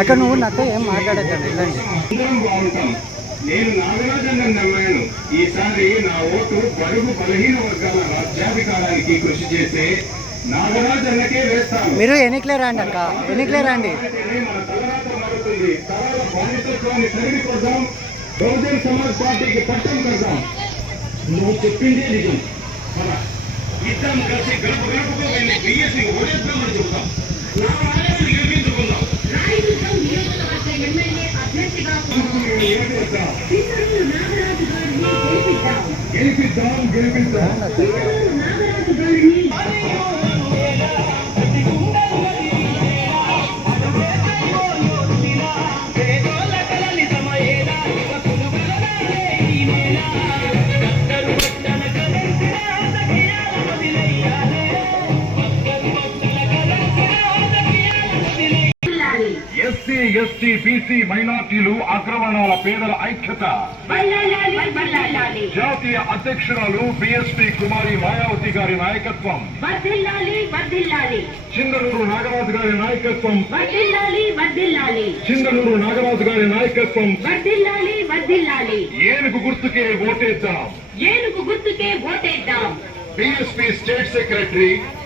అక్కడ నువ్వు నాతో ఏం మాట్లాడకండి నేను ఈసారి నా ఓటు బలహీన కృషి వేస్తాను మీరు ఎన్నికలే రండి అక్క ఎన్నికలే రండి సమాజ్ పార్టీకి ఇద్దాం Quem Quem Quem Quem Give it down, give it down. Give it down, give it down. ST BC మైనార్టీలు ఆక్రమణాల పేదల ఐక్యత జాతీయ అధ్యక్షురాలు బిఎస్పీ కుమారి మాయావతి గారి నాయకత్వం చిందనూరు నాగరాజు గారి నాయకత్వం చిందనూరు నాగరాజు గారి నాయకత్వం ఏనుగు గుర్తుకే ఓటేద్దాం ఏనుగు గుర్తుకే ఓటేద్దాం BSP state secretary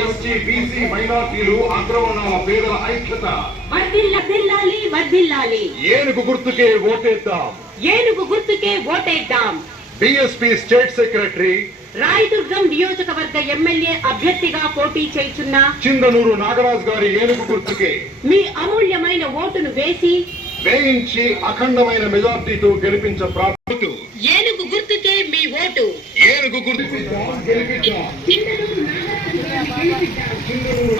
ST BC మైనార్టీలు అగ్రం ఉన్న పేదల ఐక్యత ఏనుగు గుర్తుకే ఓటేద్దాం ఏనుగు గుర్తుకే ఓటేద్దాం బిఎస్పి స్టేట్ సెక్రటరీ రాయదుర్గం నియోజకవర్గ ఎమ్మెల్యే అభ్యర్థిగా పోటీ చేస్తున్న చిందనూరు నాగరాజ్ గారి ఏనుగు గుర్తుకే మీ అమూల్యమైన ఓటును వేసి వేయించి అఖండమైన మెజార్టీతో గెలిపించ ప్రాప్తు ఏనుగు గుర్తుకే మీ ఓటు ఏనుగు గుర్తుకే చిన్న బాగా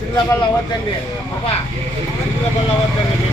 చిన్న బాగా చెంది